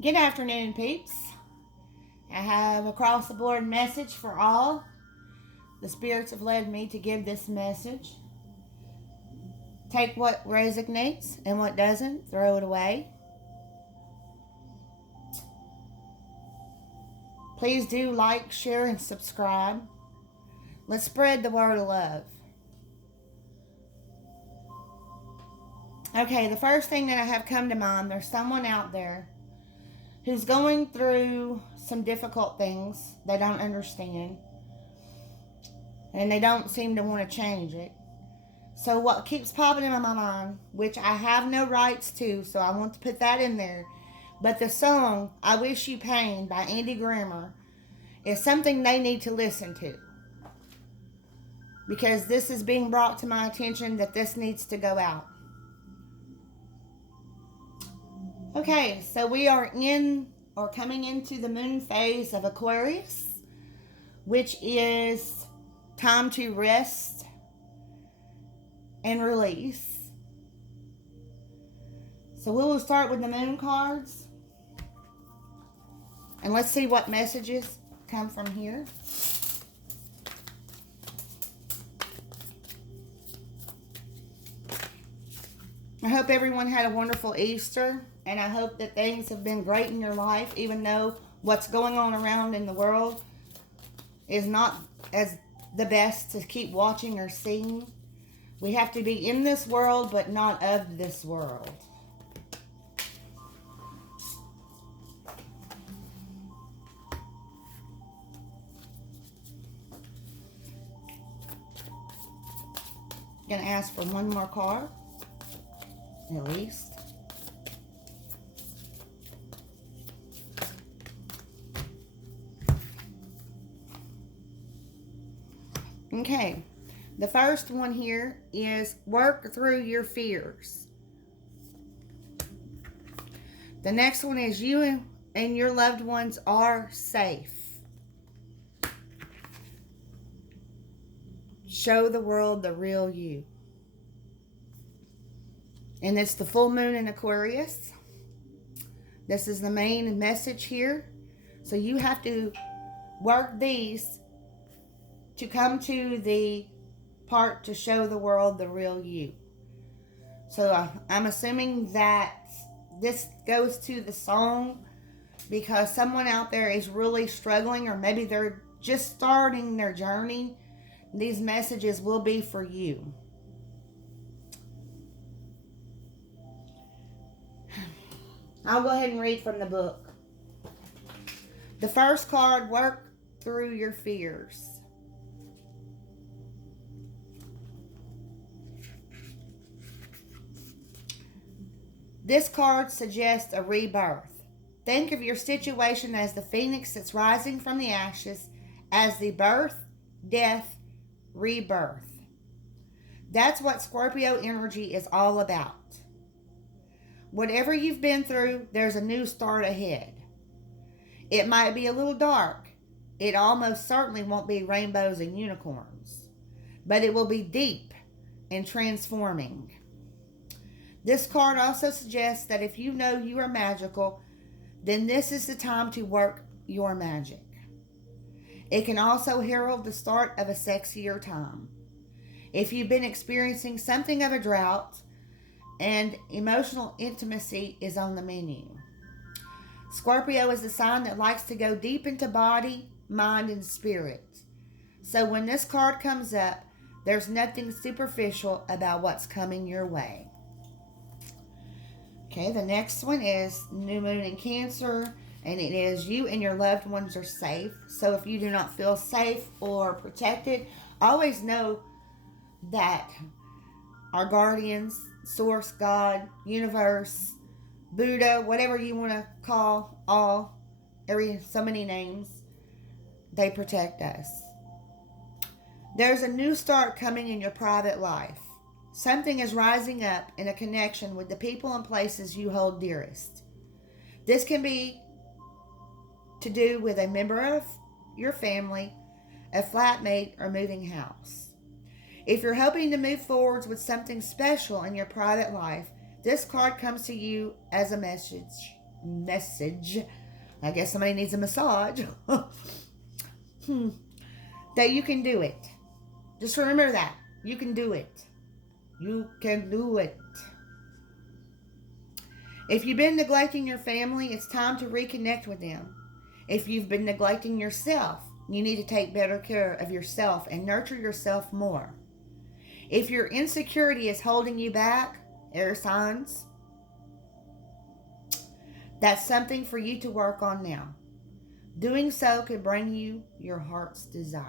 Good afternoon, peeps. I have a cross the board message for all. The spirits have led me to give this message. Take what resonates and what doesn't, throw it away. Please do like, share, and subscribe. Let's spread the word of love. Okay, the first thing that I have come to mind, there's someone out there who's going through some difficult things they don't understand, and they don't seem to want to change it. So what keeps popping in my mind, which I have no rights to, so I want to put that in there, but the song I Wish You Pain by Andy Grammer is something they need to listen to, because this is being brought to my attention that this needs to go out. Okay, so we are coming into the moon phase of Aquarius, which is time to rest and release. So we will start with the moon cards, and let's see what messages come from here. I hope everyone had a wonderful Easter, and I hope that things have been great in your life, even though what's going on around in the world is not as the best to keep watching or seeing. We have to be in this world, but not of this world. I'm going to ask for one more card, at least. Okay, the first one here is work through your fears. The next one is you and your loved ones are safe. Show the world the real you. And it's the full moon in Aquarius. This is the main message here. So you have to work these to come to the part to show the world the real you. So I'm assuming that this goes to the song because someone out there is really struggling, or maybe they're just starting their journey. These messages will be for you. I'll go ahead and read from the book. The first card, work through your fears. This card suggests a rebirth. Think of your situation as the phoenix that's rising from the ashes, as the birth, death, rebirth. That's what Scorpio energy is all about. Whatever you've been through, there's a new start ahead. It might be a little dark. It almost certainly won't be rainbows and unicorns, but it will be deep and transforming. This card also suggests that if you know you are magical, then this is the time to work your magic. It can also herald the start of a sexier time. If you've been experiencing something of a drought, and emotional intimacy is on the menu. Scorpio is the sign that likes to go deep into body, mind, and spirit. So when this card comes up, there's nothing superficial about what's coming your way. Okay, the next one is new moon in Cancer, and it is you and your loved ones are safe. So if you do not feel safe or protected, always know that our guardians, Source, God, Universe, Buddha, whatever you want to call, so many names, they protect us. There's a new start coming in your private life. Something is rising up in a connection with the people and places you hold dearest. This can be to do with a member of your family, a flatmate, or moving house. If you're hoping to move forwards with something special in your private life, this card comes to you as a message message. I guess somebody needs a massage. That you can do it. Just remember that. You can do it. You can do it. If you've been neglecting your family, it's time to reconnect with them. If you've been neglecting yourself, you need to take better care of yourself and nurture yourself more. If your insecurity is holding you back, air signs, that's something for you to work on now. Doing so could bring you your heart's desire.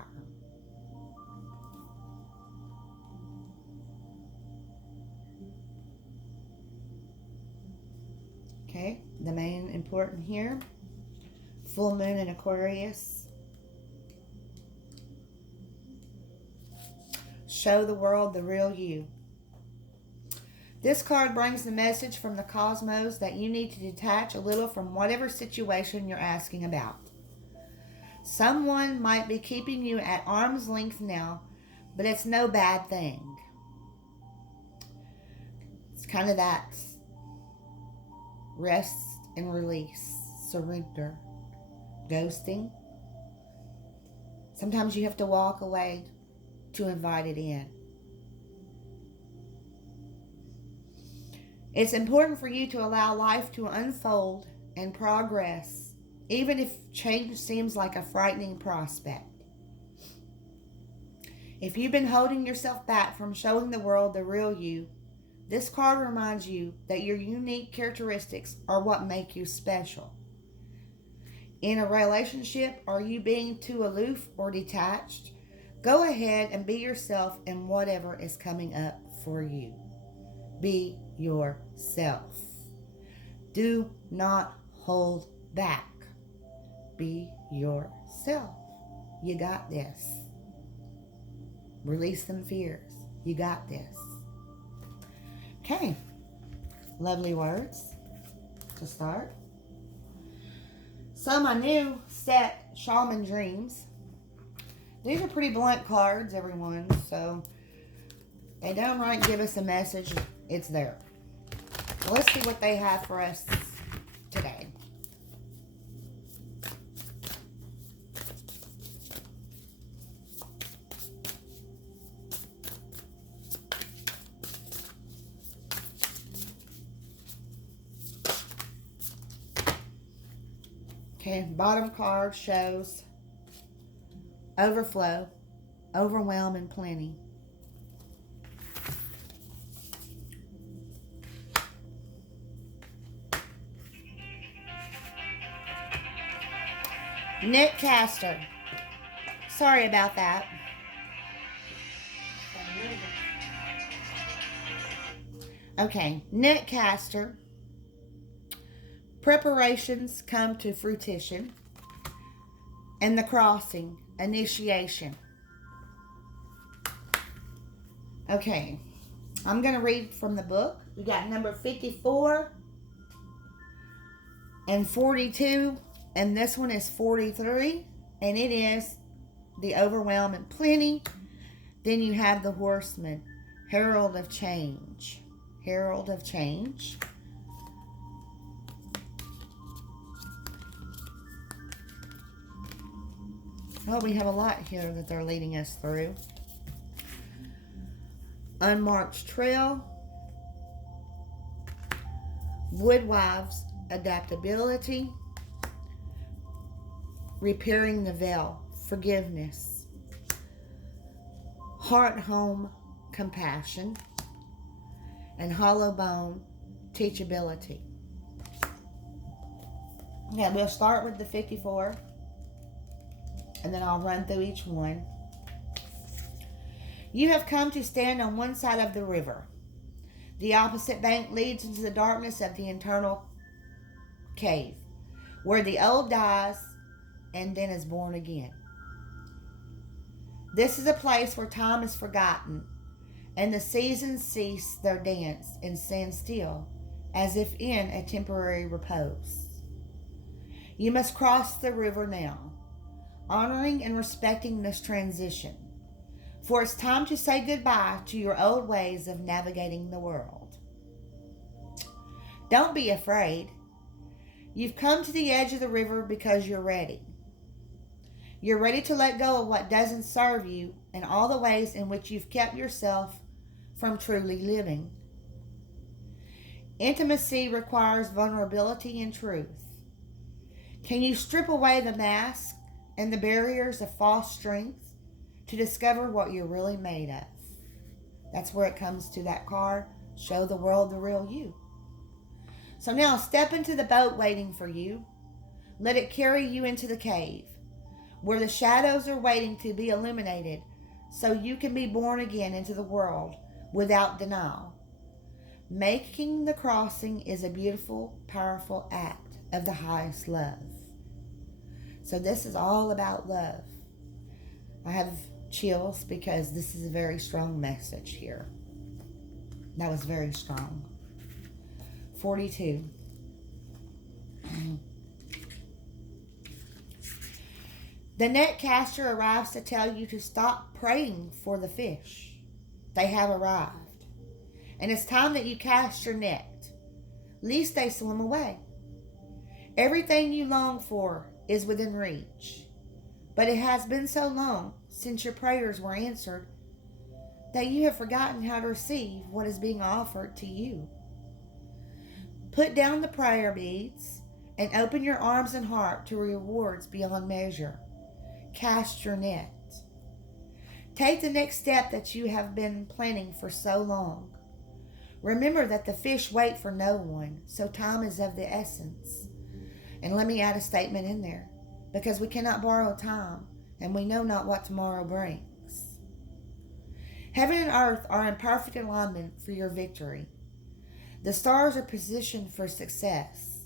Okay, the main important here. Full moon in Aquarius. Show the world the real you. This card brings the message from the cosmos that you need to detach a little from whatever situation you're asking about. Someone might be keeping you at arm's length now, but it's no bad thing. It's kind of that rest and release, surrender, ghosting. Sometimes you have to walk away to invite it in. It's important for you to allow life to unfold and progress, even if change seems like a frightening prospect. If you've been holding yourself back from showing the world the real you, this card reminds you that your unique characteristics are what make you special. In a relationship, are you being too aloof or detached? Go ahead and be yourself in whatever is coming up for you. Be yourself. Do not hold back. Be yourself. You got this. Release them fears. You got this. Okay. Lovely words to start. So my new set, Shaman Dreams. These are pretty blunt cards, everyone. So they downright give us a message. It's there. Well, let's see what they have for us today. Okay, bottom card shows overflow, overwhelm, and plenty. Nick Caster. Sorry about that. Okay, Nick Caster. Preparations come to fruition. And the crossing, initiation. Okay, I'm going to read from the book. We got number 54 and 42. And this one is 43, and it is the overwhelm and plenty. Then you have the Horsemen, Herald of Change. Herald of Change. Oh, we have a lot here that they're leading us through. Unmarked Trail. Woodwives, Adaptability. Repairing the Veil, Forgiveness. Heart Home, Compassion. And Hollow Bone, Teachability. Yeah, we'll start with the 54. And then I'll run through each one. You have come to stand on one side of the river. The opposite bank leads into the darkness of the internal cave, where the old dies and then is born again. This is a place where time is forgotten, and the seasons cease their dance and stand still, as if in a temporary repose. You must cross the river now, honoring and respecting this transition, for it's time to say goodbye to your old ways of navigating the world. Don't be afraid. You've come to the edge of the river because you're ready. You're ready to let go of what doesn't serve you and all the ways in which you've kept yourself from truly living. Intimacy requires vulnerability and truth. Can you strip away the mask and the barriers of false strength to discover what you're really made of? That's where it comes to that card. Show the world the real you. So now step into the boat waiting for you. Let it carry you into the cave, where the shadows are waiting to be illuminated so you can be born again into the world without denial. Making the crossing is a beautiful, powerful act of the highest love. So this is all about love. I have chills because this is a very strong message here. That was very strong. 42. The net caster arrives to tell you to stop praying for the fish. They have arrived. And it's time that you cast your net, lest they swim away. Everything you long for is within reach. But it has been so long since your prayers were answered that you have forgotten how to receive what is being offered to you. Put down the prayer beads and open your arms and heart to rewards beyond measure. Cast your net. Take the next step that you have been planning for so long. Remember that the fish wait for no one, so time is of the essence. And let me add a statement in there, because we cannot borrow time, and we know not what tomorrow brings. Heaven and earth are in perfect alignment for your victory. The stars are positioned for success.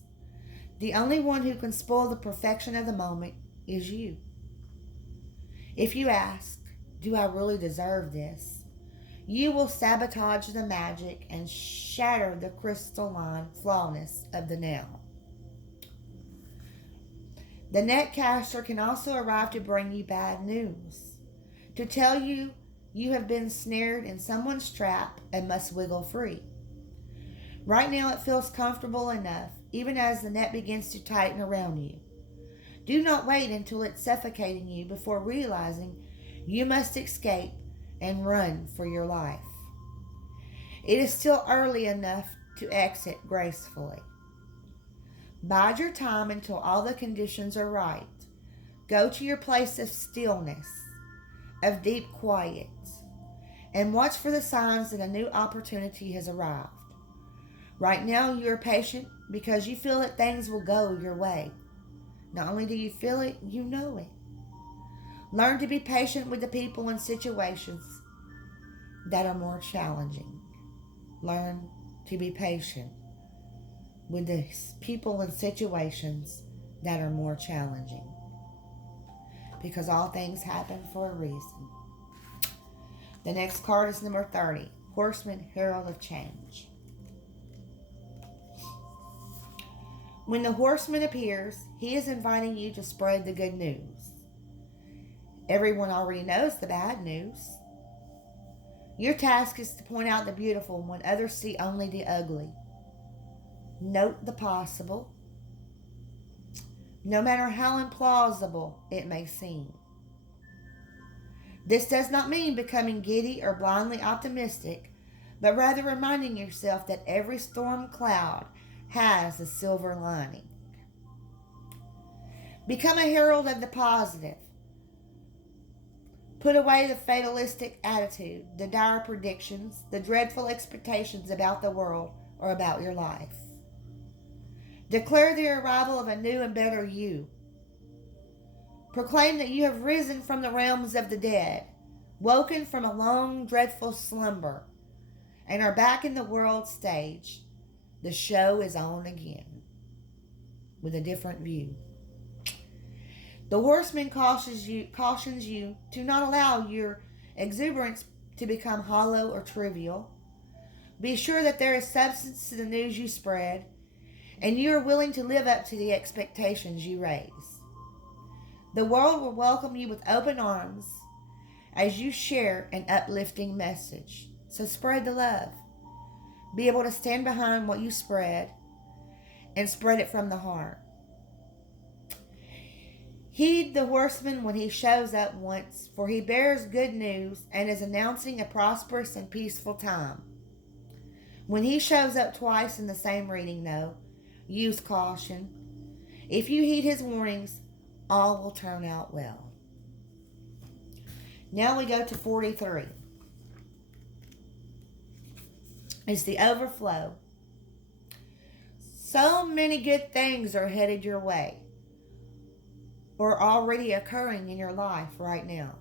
The only one who can spoil the perfection of the moment is you. If you ask, do I really deserve this? You will sabotage the magic and shatter the crystalline flawlessness of the now. The net caster can also arrive to bring you bad news, to tell you you have been snared in someone's trap and must wiggle free. Right now it feels comfortable enough, even as the net begins to tighten around you. Do not wait until it's suffocating you before realizing you must escape and run for your life. It is still early enough to exit gracefully. Bide your time until all the conditions are right. Go to your place of stillness, of deep quiet, and watch for the signs that a new opportunity has arrived. Right now you are patient because you feel that things will go your way. Not only do you feel it, you know it. Learn to be patient with the people and situations that are more challenging. Learn to be patient with the people and situations that are more challenging. Because all things happen for a reason. The next card is number 30. Horsemen, Herald of Change. When the horseman appears, he is inviting you to spread the good news. Everyone already knows the bad news. Your task is to point out the beautiful when others see only the ugly. Note the possible, no matter how implausible it may seem. This does not mean becoming giddy or blindly optimistic, but rather reminding yourself that every storm cloud has a silver lining. Become a herald of the positive. Put away the fatalistic attitude, the dire predictions, the dreadful expectations about the world or about your life. Declare the arrival of a new and better you. Proclaim that you have risen from the realms of the dead, woken from a long, dreadful slumber, and are back in the world stage. The show is on again with a different view. The horseman cautions you to not allow your exuberance to become hollow or trivial. Be sure that there is substance to the news you spread, and you are willing to live up to the expectations you raise. The world will welcome you with open arms as you share an uplifting message. So spread the love. Be able to stand behind what you spread and spread it from the heart. Heed the horseman when he shows up once, for he bears good news and is announcing a prosperous and peaceful time. When he shows up twice in the same reading, though, use caution. If you heed his warnings, all will turn out well. Now we go to 43. It's the overflow. So many good things are headed your way or already occurring in your life right now.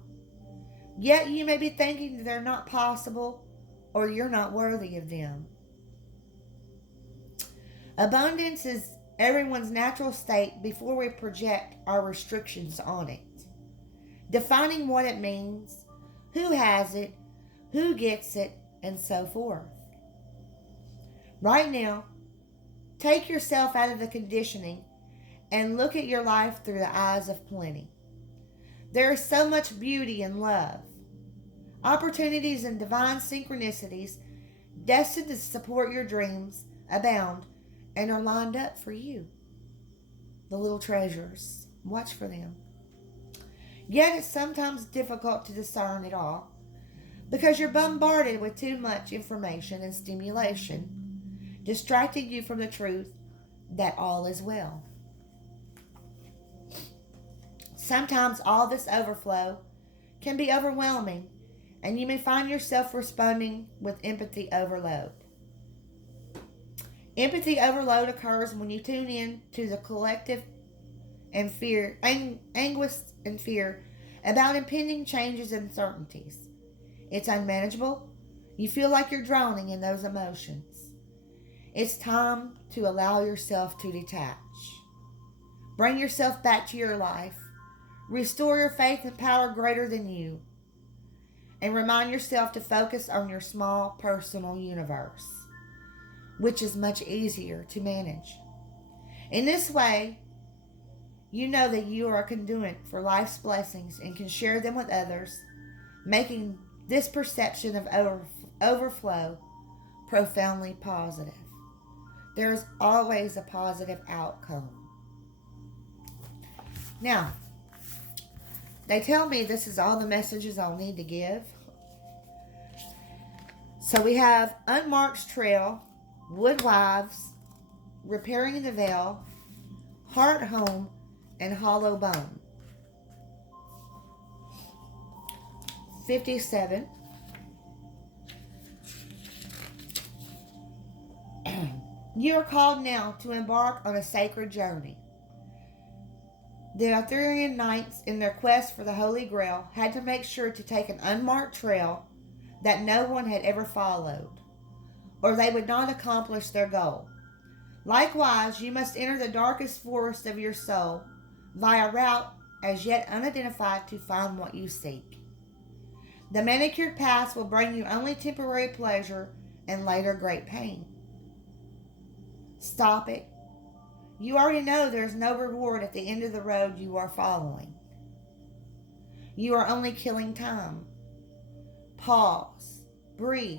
Yet you may be thinking they're not possible or you're not worthy of them. Abundance is everyone's natural state before we project our restrictions on it. Defining what it means, who has it, who gets it, and so forth. Right now, take yourself out of the conditioning and look at your life through the eyes of plenty. There is so much beauty and love, opportunities and divine synchronicities destined to support your dreams abound and are lined up for you. The little treasures. Watch for them. Yet it's sometimes difficult to discern it all because you're bombarded with too much information and stimulation, distracting you from the truth that all is well. Sometimes all this overflow can be overwhelming, and you may find yourself responding with empathy overload. Empathy overload occurs when you tune in to the collective and fear, anguish and fear about impending changes and uncertainties. It's unmanageable. You feel like you're drowning in those emotions. It's time to allow yourself to detach. Bring yourself back to your life. Restore your faith and power greater than you. And remind yourself to focus on your small personal universe, which is much easier to manage. In this way, you know that you are a conduit for life's blessings and can share them with others, making this perception of overflow profoundly positive. There is always a positive outcome. Now, they tell me this is all the messages I'll need to give. So we have Unmarked Trail, Wood Wives, Repairing the Veil, Heart Home, and Hollow Bone. 57. You are called now to embark on a sacred journey. The Arthurian knights, in their quest for the Holy Grail, had to make sure to take an unmarked trail that no one had ever followed, or they would not accomplish their goal. Likewise, you must enter the darkest forest of your soul via route as yet unidentified to find what you seek. The manicured paths will bring you only temporary pleasure and later great pain. Stop it. You already know there's no reward at the end of the road you are following. You are only killing time. Pause, breathe,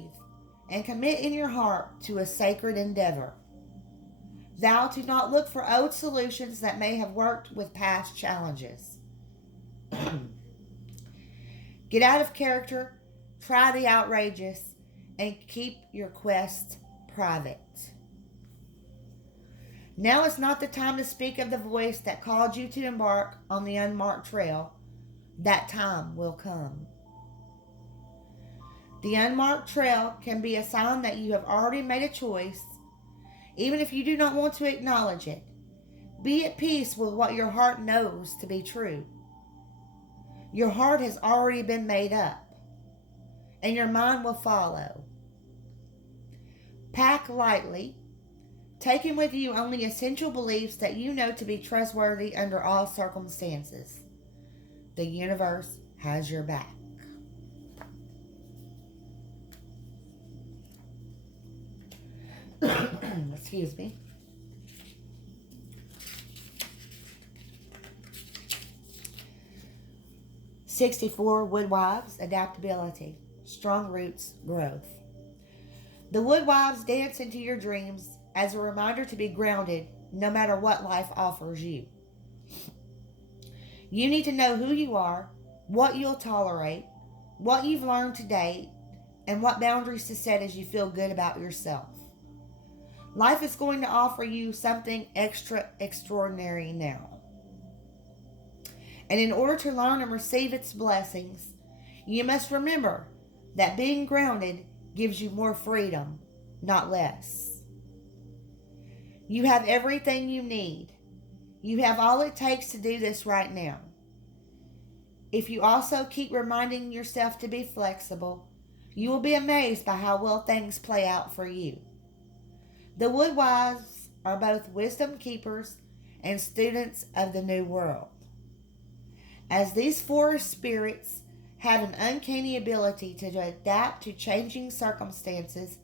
and commit in your heart to a sacred endeavor. Thou do not look for old solutions that may have worked with past challenges. Get out of character, try the outrageous, and keep your quest private. Now is not the time to speak of the voice that called you to embark on the unmarked trail. That time will come. The unmarked trail can be a sign that you have already made a choice, even if you do not want to acknowledge it. Be at peace with what your heart knows to be true. Your heart has already been made up, and your mind will follow. Pack lightly, taking with you only essential beliefs that you know to be trustworthy under all circumstances. The universe has your back. Excuse me. "64 Woodwives, Adaptability, Strong Roots, Growth. The woodwives dance into your dreams as a reminder to be grounded no matter what life offers you. You need to know who you are, what you'll tolerate, what you've learned to date, and what boundaries to set as you feel good about yourself. Life is going to offer you something extraordinary now. And in order to learn and receive its blessings, you must remember that being grounded gives you more freedom, not less. You have everything you need. You have all it takes to do this right now. If you also keep reminding yourself to be flexible, you will be amazed by how well things play out for you. The Woodwise are both wisdom keepers and students of the New World. As these forest spirits have an uncanny ability to adapt to changing circumstances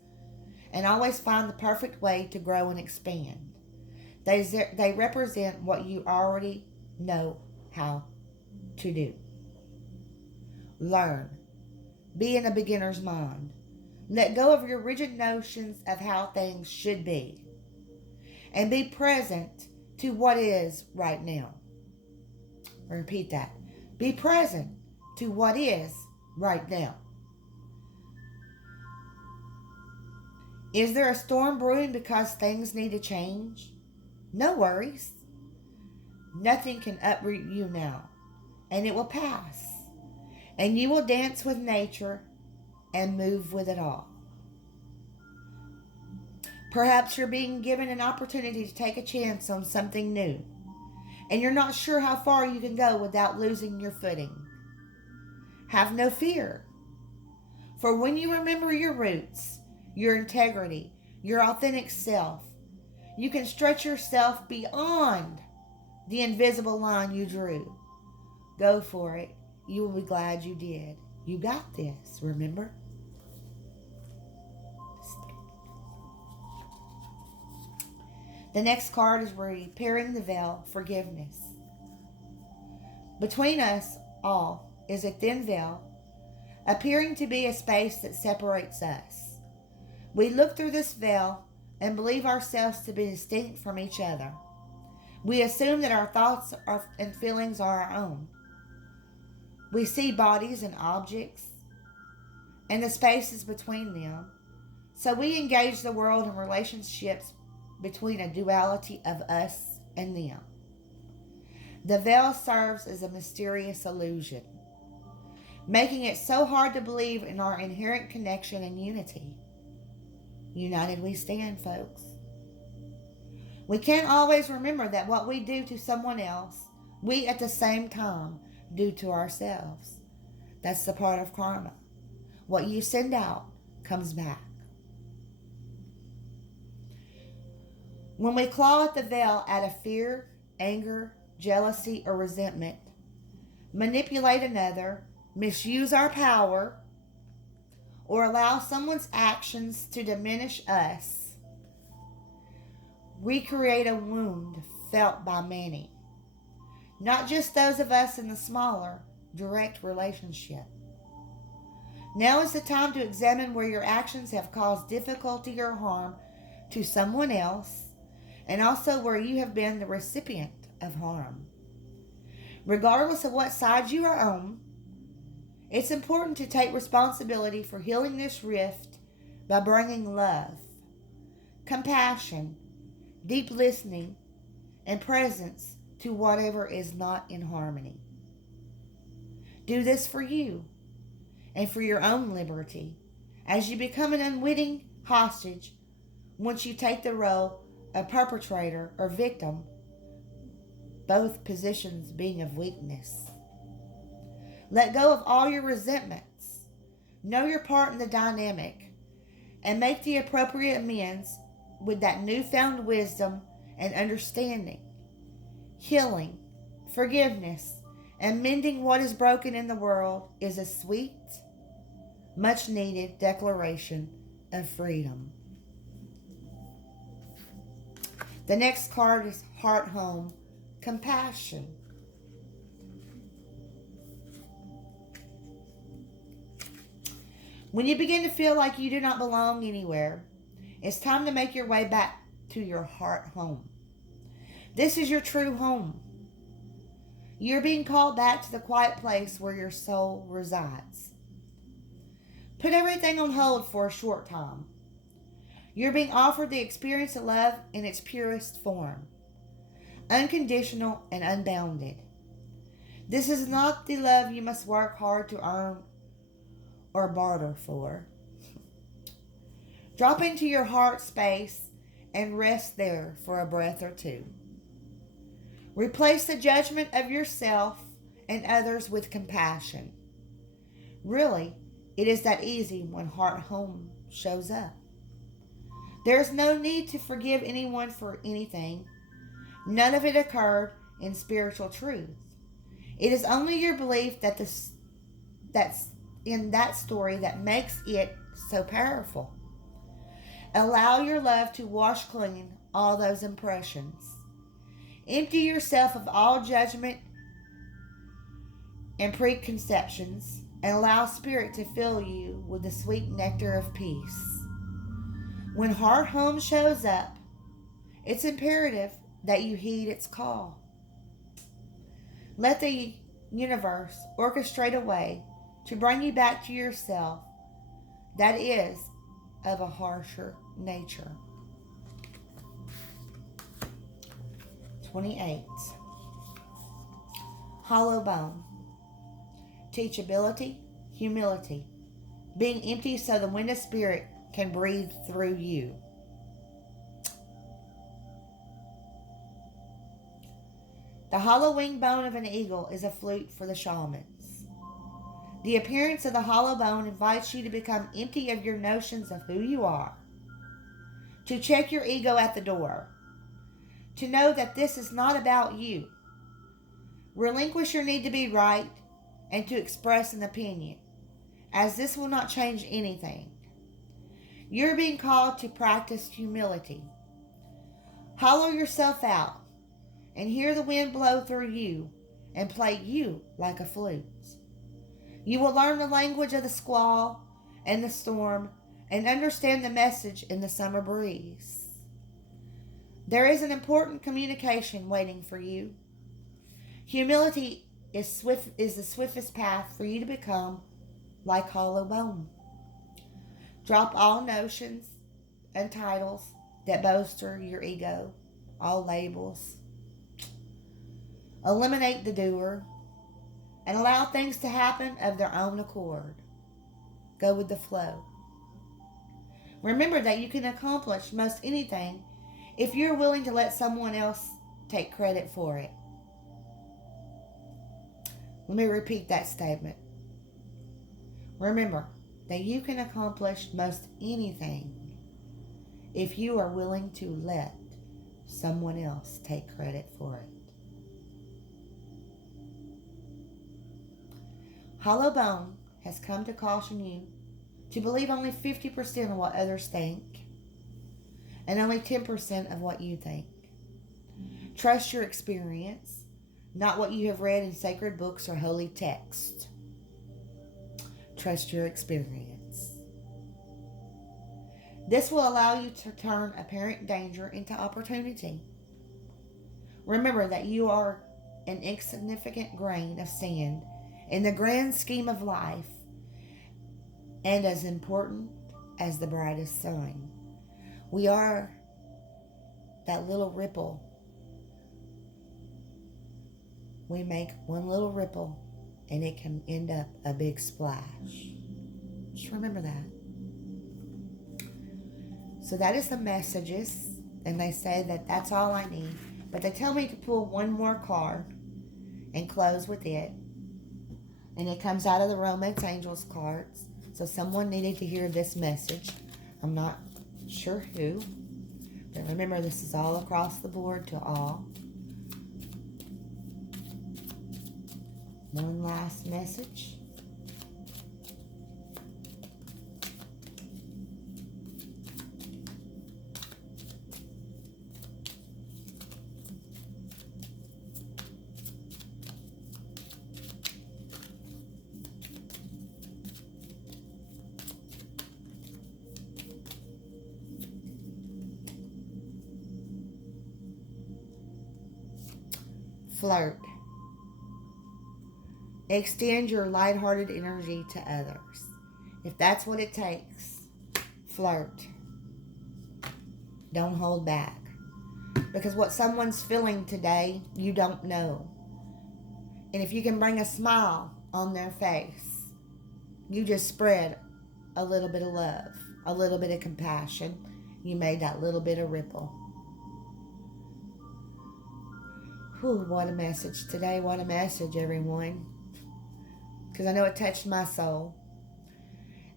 and always find the perfect way to grow and expand. They represent what you already know how to do. Learn. Be in a beginner's mind. Let go of your rigid notions of how things should be. And be present to what is right now. Repeat that. Be present to what is right now. Is there a storm brewing because things need to change? No worries. Nothing can uproot you now, and it will pass. And you will dance with nature and move with it all. Perhaps you're being given an opportunity to take a chance on something new, and you're not sure how far you can go without losing your footing. Have no fear. For when you remember your roots, your integrity, your authentic self, you can stretch yourself beyond the invisible line you drew. Go for it. You will be glad you did. You got this, remember? The next card is repairing the veil, forgiveness. Between us all is a thin veil, appearing to be a space that separates us. We look through this veil and believe ourselves to be distinct from each other. We assume that our thoughts and feelings are our own. We see bodies and objects and the spaces between them, so we engage the world in relationships between a duality of us and them. The veil serves as a mysterious illusion, making it so hard to believe in our inherent connection and unity. United we stand, folks. We can't always remember that what we do to someone else, we at the same time do to ourselves. That's the part of karma. What you send out comes back. When we claw at the veil out of fear, anger, jealousy, or resentment, manipulate another, misuse our power, or allow someone's actions to diminish us, we create a wound felt by many, not just those of us in the smaller, direct relationship. Now is the time to examine where your actions have caused difficulty or harm to someone else, and also where you have been the recipient of harm. Regardless of what side you are on, it's important to take responsibility for healing this rift by bringing love, compassion, deep listening, and presence to whatever is not in harmony. Do this for you and for your own liberty as you become an unwitting hostage once you take the role of perpetrator or victim, both positions being of weakness. Let go of all your resentments. Know your part in the dynamic and make the appropriate amends with that newfound wisdom and understanding. Healing, forgiveness, and mending what is broken in the world is a sweet, much needed declaration of freedom. The next card is Heart Home, compassion. When you begin to feel like you do not belong anywhere, it's time to make your way back to your heart home. This is your true home. You're being called back to the quiet place where your soul resides. Put everything on hold for a short time. You're being offered the experience of love in its purest form, unconditional and unbounded. This is not the love you must work hard to earn or barter for. Drop into your heart space and rest there for a breath or two. Replace the judgment of yourself and others with compassion. Really, it is that easy when heart home shows up. There is no need to forgive anyone for anything. None of it occurred in spiritual truth. It is only your belief that's in that story that makes it so powerful. Allow your love to wash clean all those impressions. Empty yourself of all judgment and preconceptions and allow Spirit to fill you with the sweet nectar of peace. When heart home shows up, it's imperative that you heed its call. Let the universe orchestrate a way to bring you back to yourself that is of a harsher nature. 28. Hollow bone. Teachability, humility. Being empty so the wind of spirit can breathe through you. The hollow wing bone of an eagle is a flute for the shamans. The appearance of the hollow bone invites you to become empty of your notions of who you are, to check your ego at the door, to know that this is not about you. Relinquish your need to be right and to express an opinion, as this will not change anything. You're being called to practice humility. Hollow yourself out and hear the wind blow through you and play you like a flute. You will learn the language of the squall and the storm and understand the message in the summer breeze. There is an important communication waiting for you. Humility is the swiftest path for you to become like hollow bone. Drop all notions and titles that bolster your ego, all labels. Eliminate the doer and allow things to happen of their own accord. Go with the flow. Remember that you can accomplish most anything if you're willing to let someone else take credit for it. Let me repeat that statement. Remember that you can accomplish most anything if you are willing to let someone else take credit for it. Hollow bone has come to caution you to believe only 50% of what others think and only 10% of what you think. Trust your experience, not what you have read in sacred books or holy texts. Trust your experience. This will allow you to turn apparent danger into opportunity. Remember that you are an insignificant grain of sand in the grand scheme of life, and as important as the brightest sun. We are that little ripple. We make one little ripple and it can end up a big splash. Just remember that. So that is the messages, and they say that that's all I need, but they tell me to pull one more card and close with it. And it comes out of the Romance Angels cards. So someone needed to hear this message. I'm not sure who. But remember, this is all across the board to all. One last message. Flirt. Extend your lighthearted energy to others. If that's what it takes, flirt. Don't hold back. Because what someone's feeling today, you don't know. And if you can bring a smile on their face, you just spread a little bit of love, a little bit of compassion. You made that little bit of ripple. Whew, what a message today. What a message, everyone. Because I know it touched my soul.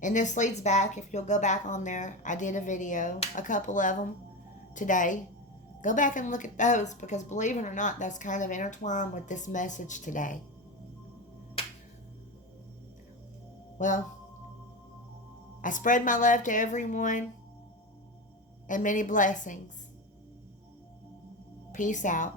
And this leads back, if you'll go back on there, I did a video, a couple of them today. Go back and look at those, because believe it or not, that's kind of intertwined with this message today. Well, I spread my love to everyone, and many blessings. Peace out.